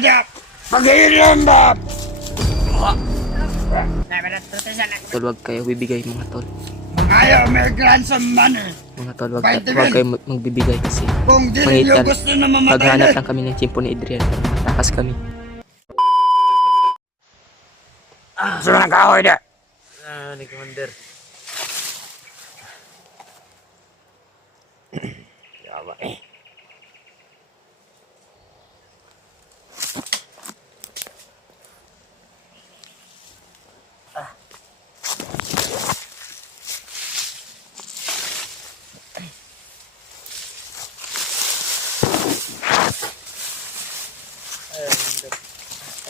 niya. Pag-iinom ba? Tol, wag kayo bibigay mga tol. Ayaw, may ransom money. Mga tol, wag kayo magbibigay kasi. Kung di ninyo gusto na mamatay Maghanap na. lang kami ng tsimpo ni Adrian. Takas kami. Sino nang kahoy na? Ni Commander. Yawa eh.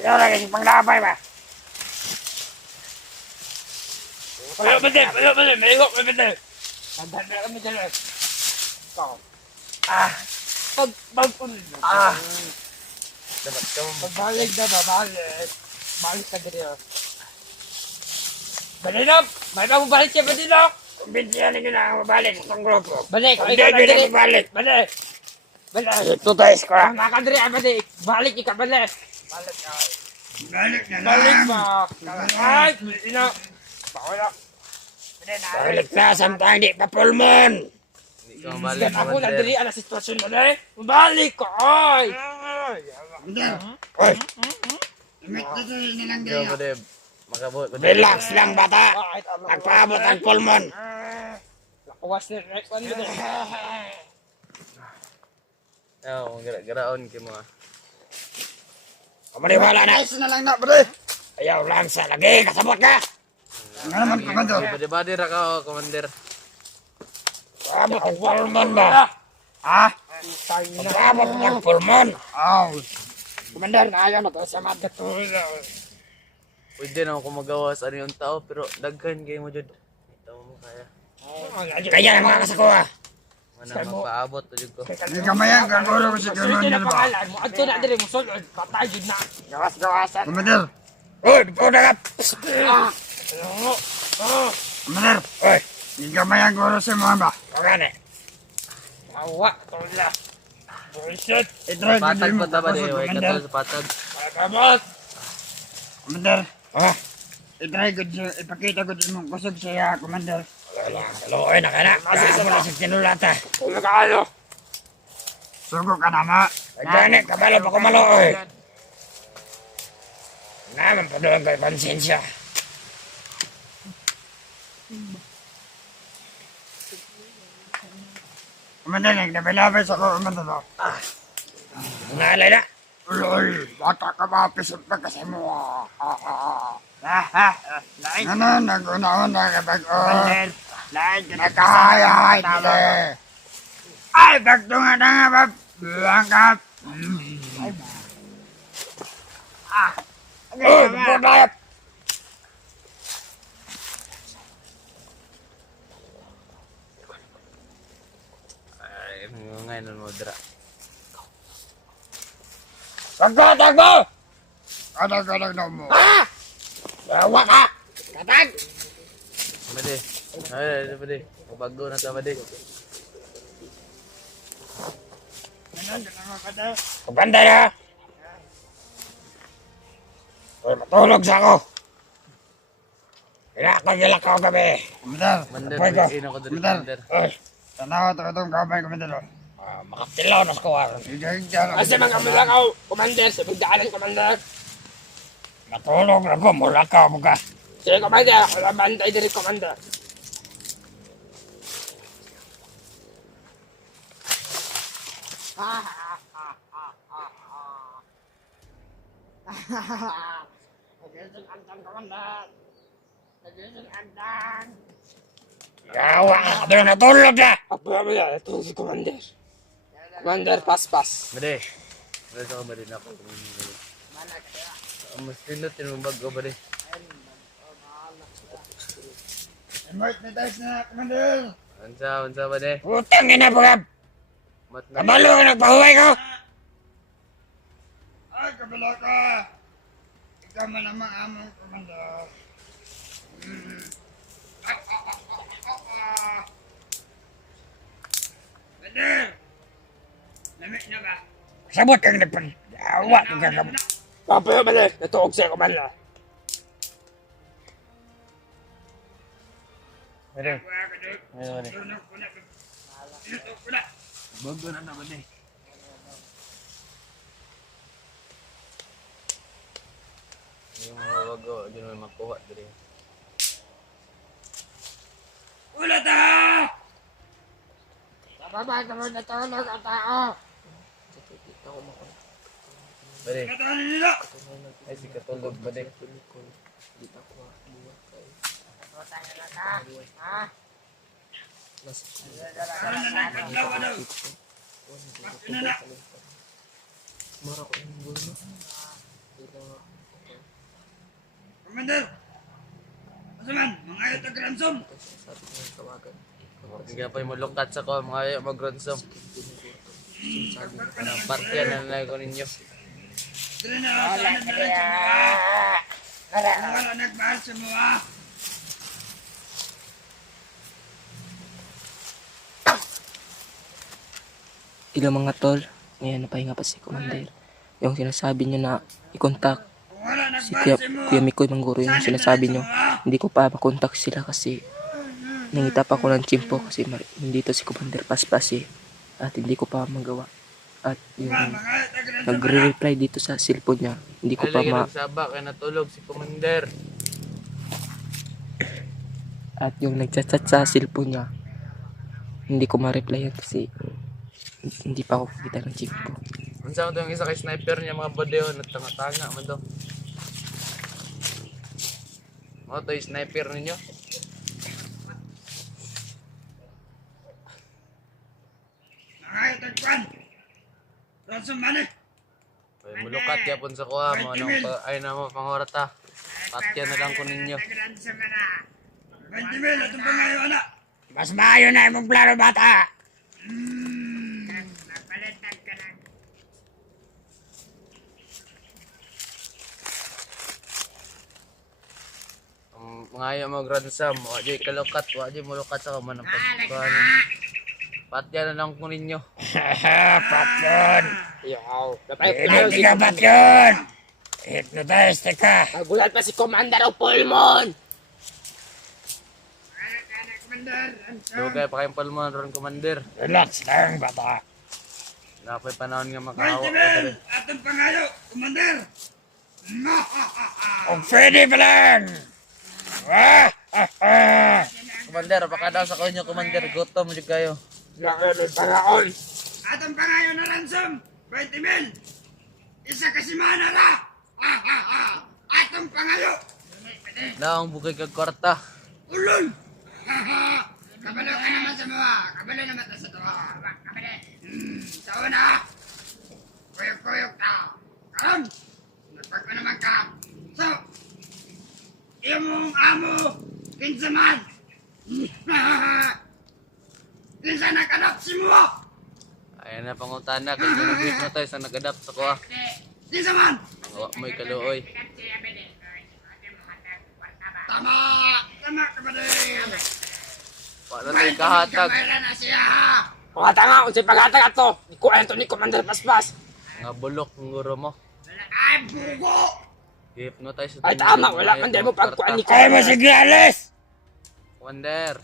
Ayaw lagi si panglabay ba? Ayaw ba din, may igok, may bintay. Tandaan na kami dyan eh. Ikaw. Pagpunod na. Dapat ka mo. Pagbalik na ba, balik. Balik ka dito. Balinok! May mababalik siya, Balinok! Kung bintiyan na na mabalik sa itong grupo. Balik! Hindi na mabalik! Balik! Balik! Tutayos ko lang! Makakadiri, balik! Balik ka, balik! Balik ka! Balik na lang! Balik ba? Ay! Ina! Bawala! Balik na! Samtang di pa pulmon! Hindi ka mabalik, Ako Commander. nagdiri ang sitwasyon mo na eh! Balik ka! Ay! Oy! Ikaw mo din. Makabot. Relax lang bata! Nagpaabot ang pulmon! Lakuwas na right one mo Oo, garaon ka mo. Kumaniwala na! Ayos na lang na, bre! Ayaw lang sa lagi! Kasabot ka! Ano naman, Commander? Badi-badi ra ka, Commander. Paabot ang pulmon ba? Ha? Paabot ang pulmon? Oo. Commander, ayaw na to sa mga Pwede na ako magawa sa ano yung tao, pero daghan kayo mo dyan. Ito mo kaya. Kaya na mga kasakuha! Mana magpaabot to dyan ko. Hindi kamayan, gagawin ko si Commander ba? Ato na din mo sulod, patay yun na. Gawas-gawasan. Commander! Uy, pupunta ka! Commander! Uy! Hindi kamayan, guro si mga ba? Kagani. Awa, tula. Bullshit! Patag pa taba de, way ka to sa patag. Pagkamot! Commander! Ah! I-try ko dyan, ipakita ko dyan mong kusog siya, Commander. Wala, kaluoy na ka na. Kasi mo na sa tinulata. Kung nakaano? Sugo ka na, ma. Gani, kabalo pa kumaluoy. Naman pa doon kay konsensya. Commander, nagdabay-labay sa ko, Commander. Nalay na. Uloy, bata ka ba, pisot na kasi mo. Ano, nag-una-una ka bag-on. Lain ka nakahayay, dili. Ay, bagtunga na nga ba, langkap. Uy, budayat. Ay, ngayon mo dra. Tagbo! Kadag na mo. Ha? Bawa ka! Katag! Badi. Ay, badi. Bago na ta badi. Kapanda na! Uy, matulog sa ako! Kinakagilak ako gabi. Commander! Commander, Apoy ko. ino ko dali, Commander. Uy! Tanawa ito itong kamay, Commander. Makatilaw na ko. Kasi mga mulakaw, Commander, sa pagdaanan, Commander. Matulog na ko, mulakaw mo ka. Sige, Commander, wala bantay din, Commander. Yawa, ada na natulog na. Apa ba yan? Ito si Commander. Commander, pas-pas. Badi. Badi ka badi na ako. Mas pinot yung bago badi. Emot na tayo na, Commander. Unsa badi. Putang ina po ka. Mat na. Kabalo ka nagpahuway ko. Ay, kabalo ka. Ikaw man namang among Commander. Commander. Lamig na ba? Sabot kang nagpan... Awa, magkakam. Papayo bali, natuog sa'yo kumanda. Bade. Bade. Bago na bade. Yung mga bago, di naman makuha dali. Ulat na! Bababa naman natulog ang tao. Bade. Katanin nila! Ay, si katulog bade. Commander! Asa man? Mga ayot ang ransom! Hindi pa yung mulukat sa ko, mga ayaw mag-ransom. Anong partyan na nalagay ko ninyo? Dili na ako sa nagbalit sa mga! Wala nagmahal sa mga! Ilang mga tol, ngayon napahinga pa si Commander. Yung sinasabi nyo na i-contact Wala si nagmahal sa Kuya Mikoy Mangguro, yung sinasabi nyo, hindi ko pa makontak sila kasi nangita pa ko ng chimpo kasi nandito si Commander Paspas eh. At hindi ko pa magawa. At yung nagre-reply dito sa cellphone niya, hindi ko pa Nagsaba, kaya natulog si Commander. At yung nagchat-chat sa cellphone niya, hindi ko ma-reply yan kasi hindi pa ako kita ng chimpo. Ang saan ito yung isa kay sniper niya mga badeo, nagtanga-tanga man to. Mga to yung sniper ninyo. Mga ayot ang kwan! Ransom man eh! Ay, mulukat yapon sa kuha, mga nang ay na mo pangorata. Patya na lang ko ninyo. 20 mil, itong pangayo anak! Mas maayo na imong plano bata! Napalitan ka lang. Mga ayaw mag-ransom, wadi kalukat, wadi mulukat sa kaman ng pagkuhan. Patya na lang ko ninyo. Patyon! Hindi ka patyon! Hypnotize ka! Nagulat pa si Commander o Pulmon! Lugay pa kayong palmon ron, Commander. Relax lang, bata. Napay panahon nga 20 makahawa. mil! Atong pangayo, Commander! Kung pwede pa lang! Commander, baka daw sa kanyo, Commander. Gutom dyan kayo. Pangaon! Atong pangayo na ransom! 20 mil! Isa kasi mana na! Atong pangayo! Naong bukay kag kwarta. Ulol! Kabalo ka naman sa mga! Kabalo naman sa tuwa! Kabalo! Sa una! Kuyok-kuyok ka! Karon! Nagpag pa naman ka! So! Iyong amo! Kinsa man! Kinsa nakanap si mo! Ayan na pangutana. Kung nag-wait na tayo sa nag-adapt sa kuha. Kinsa man! Ang mo'y kaluoy. Tama! Tama kabalo! Wala tayo kahatag. Kamera na siya! Mga tanga, unsay paghatag ato. Ikuwento ni Commander Paspas. Nga bulok ng guro mo. Ay, bugo! I-hypnotize Ay tama, wala man din mo pagkuan ni Kaya mo si Grales! Commander.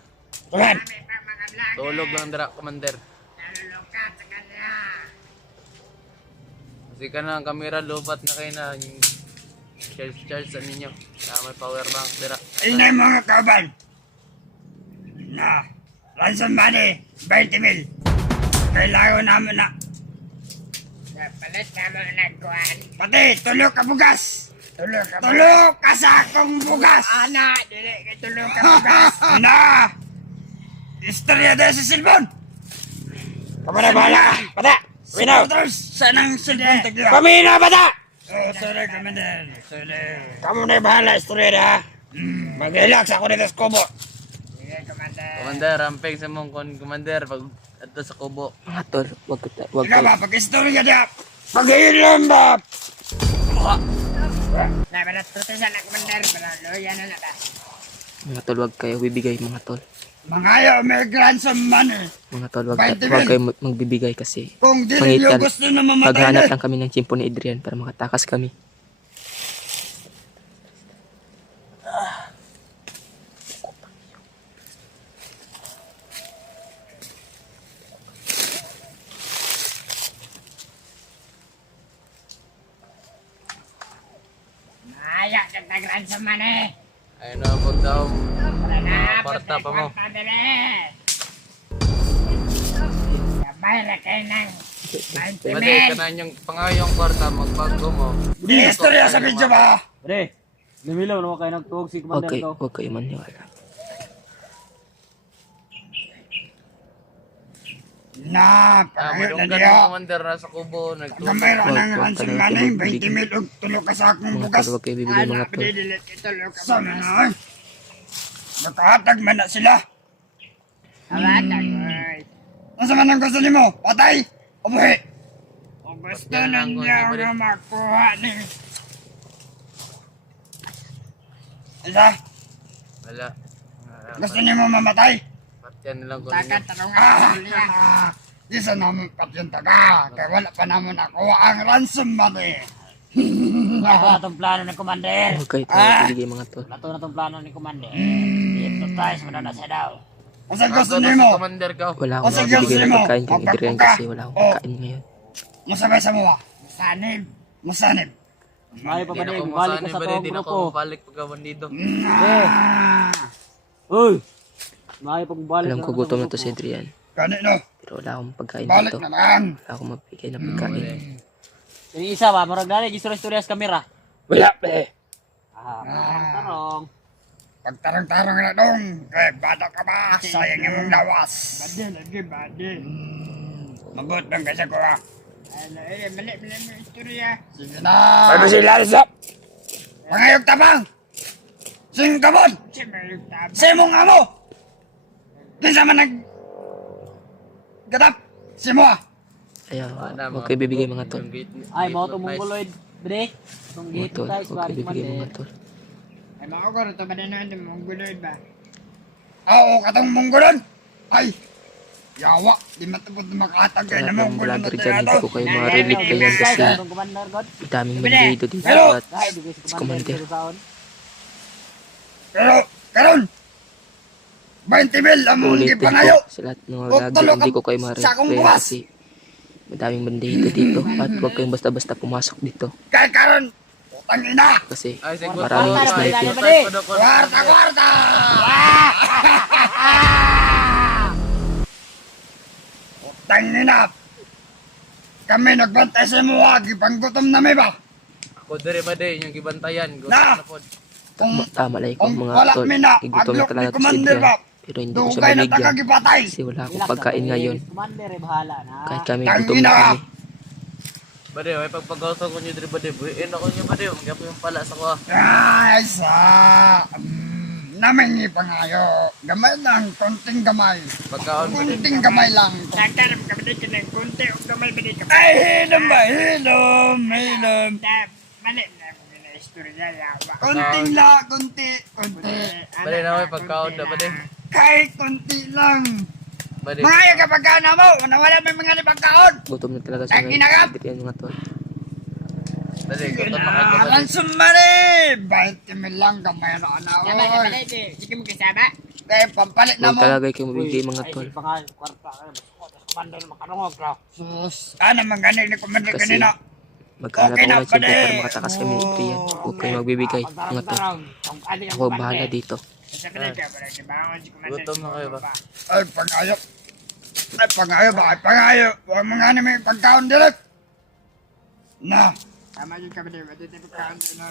Tuhan! Tulog lang dira, Commander. Nalulukat sa kanya! Kasi ka na ang kamera, lubat na kayo na. Yung charge sa ninyo. May power bank dira. Inay mga kaban! Na, ransom money, 20 mil. Kailangan namin na. Palit naman nagkuhan. Pati, tulog ka bugas! Tulog ka sa akong bugas! Ana, dili ka tulog ka bugas! Na! Istorya dahil sa silbon! Kamana bahala ka, bata. Minaw. Sanang silbon tagla. Pamina, bata. Oh, sorry, Commander. Sorry. Kamu na bahala, istorya na. Mag-relax ako dito sa kubo. Sige, Commander. Commander, ramping sa mong Commander. Pag ato sa kubo. Mga tol, wag Ikaw kayo. ba, pag-istorya diya. Pag-ilan ba? Na, balat protesan na, Commander. Balalo, yan na na. Mga tol, wag kayo bibigay mga tol. Mangayo, may ransom money. Mga tol, wag 20 kayo magbibigay kasi Kung di Mangitan. ninyo gusto na mamatay maghanap na. lang kami ng tsimpo ni Adrian para makatakas kami. Mangayo, nag-ransom money. Ayun na, pag daw. Para na, Kwarta pa mo. Sabay na kayo ng 20 Bade, kananyang pangayong kwarta, magbago mo. Di istorya sa video ba? Pre, namilaw naman kayo nagtuog si Commander Okay, ko. huwag kayo maniwala. Na, pagayo na Madunggan niya. mo, Commander, nasa kubo, nagtulog. Namayro ng Wag ransom talaga money, magbibigay. 20 mil og tulo ka sa akong Mga bugas. tol, huwag kayo bibigay mga tol. Sa mga nakahatag man na sila. Halatag, oy. Nasa man ang gusto nimo? Patay? O buhi? O gusto Patyan lang ko, ninyo hindi nga makuha ni... Isa? Wala. Gusto nimo mamatay? Patyan lang ko Takat ninyo. tarungan. Di sa namin patyon taga. Kaya wala pa naman nakuha ang ransom money. Ito na itong plano ni Commander. Huwag kayo talaga bibigay mga tol. Ito na itong plano ni Commander. Ito tayo, mo na siya daw. Kung sa gusto Ako na si nimo, Commander ka. Wala O, akong sige, bibigay sige ng mo. pagkain kay Adrian Magpagpuka. kasi wala akong O. pagkain ngayon. masabay sa mga. Musanib. Musanib. May pa Hindi ba na din, ako balik masanay ko sa ba toong di na grupo. ako mabalik pagkawan dito. Uy! May pagbalik Alam ko gutom na to si Adrian. Kanino, Pero wala akong pagkain balik dito. na lang. Wala akong mabigay ng pagkain. Yung isa ba, marag na rin, istorya sa kamera. Wala pre! Tarong. Pagtarang-tarang na dong. Eh, bata ka ba? Sayang yung lawas. Badi, lagi, badi. Magot bang kasi ko ah. Mali mo istorya. Sige na. Ano si Larsa? Pangayog tabang! Sing kabon! Simong amo! Kinsa man nag... Gadap! Simo ah! Ayaw, huwag kayo bibigay mga tol. Ay, mo itong mongoloid. Bre, itong Mga gate tol, tayo, huwag kayo bibigay mga tol. Ay, makaw ito ba na naman mongoloid ba? Oo, katong mongolon! Ay! Yawa! Di matapod na makatag kayo Wala na ng mongolon na vlogger dyan, hindi tirado. ko kayo ma-relieve ganyan kasi Itong Commander God. daming bandido dito Pero- at Ay, di ko si Commander. Commander sa saon. Pero, karon! 20 mil ang mong ulitin gipanayo! ko sa lahat ng mga O, vlogger, tulo ka hindi ko kayo sa akong ma-relieve bukas. kasi madaming bandido dito at huwag kayong basta-basta pumasok dito Kaya karon! Putang ina! kasi Ay, sige. maraming Kwarta, sniper. kwarta, Kwarta, kwarta! Putang ina! Kami nagbantay sa mga gipanggutom na may ba? Ako dere ba din, yung gibantayan. Gusto Na! na po. Kung Tama lang ko kung mga wala tol, mi na, igutom na aglok talaga ni to si Commander Adrian ba? pero hindi ko siya Dugay na mabigyan takagipatay! kasi wala akong Relax pagkain lang, ngayon si Commander, bahala na. kahit kami Tangina gutom na ka! kami. Bade, may pagpagawsa ko nyo dere ba din. Buhin ako nyo ba din. Mga yung pala sa ko. Ay, sa... Namingi pa ngayo. Gamay lang, konting gamay. Pagkaon ba din. Kunting gamay lang. Nagkarap ka ba dito ng kunti o gamay ba dito? Ay, hilom ba? Hilom! Hilom! Mali na mo na istorya yawa. Kunting la, kunti. Bade na may pagkaon na ba din. Kahit kunti lang. Bade. Mga yung kapag na mo, nawala may mga pagkaon. Gutom na talaga siya Ay, ngayon ginagap! si Adrian mga tol. Bade, gutom na kayo ba din. Ransom money! Bahit kami lang, gamay na ka na. Sige mo kasama. Kaya pampalit na Huwag mo. talaga kayo mabigay mga Ay, tol si Pangal, kwarta. Commander, makarungog ka. Sus, naman ganun ni Commander kasi kanina. magkalat Okay ako na, ng simple pare. para makatakas kami ni Adrian. Huwag kayo magbibigay mga tol. Ako bahala dito. Gutom na kayo ba? Ay, pangayo. Ay, pangayo ba? Ay, pangayo. Huwag mo nga namin pagkaon direct. Na. Tama yung kami din. Dito pagkaon din na.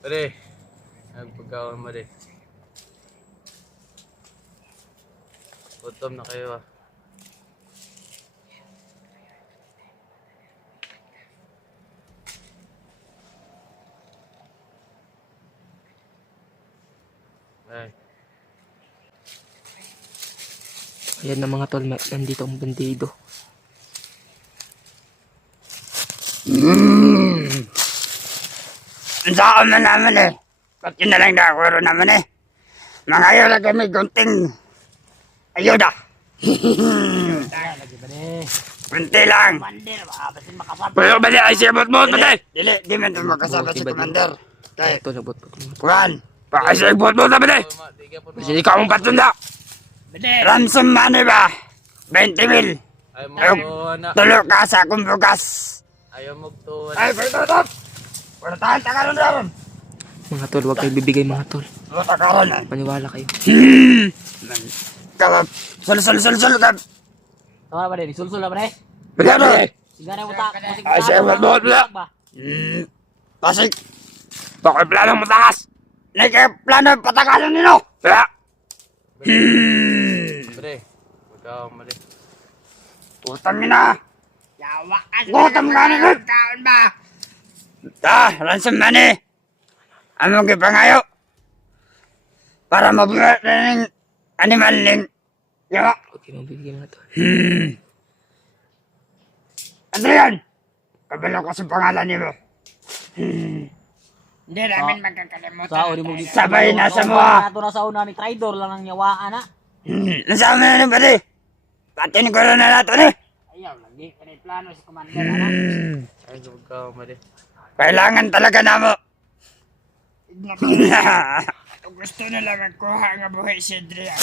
Bade, nagpagkaon mo din. Gutom na kayo ah. Ay. Ayan na mga tol, nandito ang bandido. Ang saan man naman eh. Ba't yun na lang nakakuro naman eh. Mga ayaw lang kami gunting. Ayuda. Lagi ba ni? Kunti lang. Commander, baka basin makasabi. Pero ba ay siyabot mo, batay? Dili, di man ito magkasama si Commander. Kaya, Ito nabot po. Juan, baka siyabot mo, batay? Kasi ikaw mong patunda. Bade. Ransom money ba? 20,000. Ay mo Ayaw, tuwa na. tulo ka sa akong bugas. Ayaw mo tuwa na. Ay, pwede ito. Wala tayo takaroon rin. Mga tol, huwag kayo bibigay mga tol. Wala takaroon eh. Maniwala kayo. Kalap. Sul, kap. Tama ba ni? Sulsul ba ni? Bigyan mo. Sigara mo ta. Musik Ay, siya, wala. ba? Pasig. Bakit plano mo takas? Plano patakalan nino. Kaya. Pre, ikaw mali. Utang na. Yawa ka. Utang nga nila. Kaon ba? Ransom money. Among kipangayo. Para mabuhat na ng animal ning. Yawa. Huwag kayo mabibigay mga tol. Adrian! Kabalo ko sa pangalan niyo. Hindi namin magkakalimutan. Sa uri mo dito. Sabay na sa mga. Nato na sa una ni Traidor lang ang yawaan na. Nasama na rin pati. Pati ko na nato ni. Ayaw, lagi. Kanay plano si Commander ana. Ay, ikaw mali. Kailangan talaga na mo. Gusto nila magkuha nga buhay si Adrian.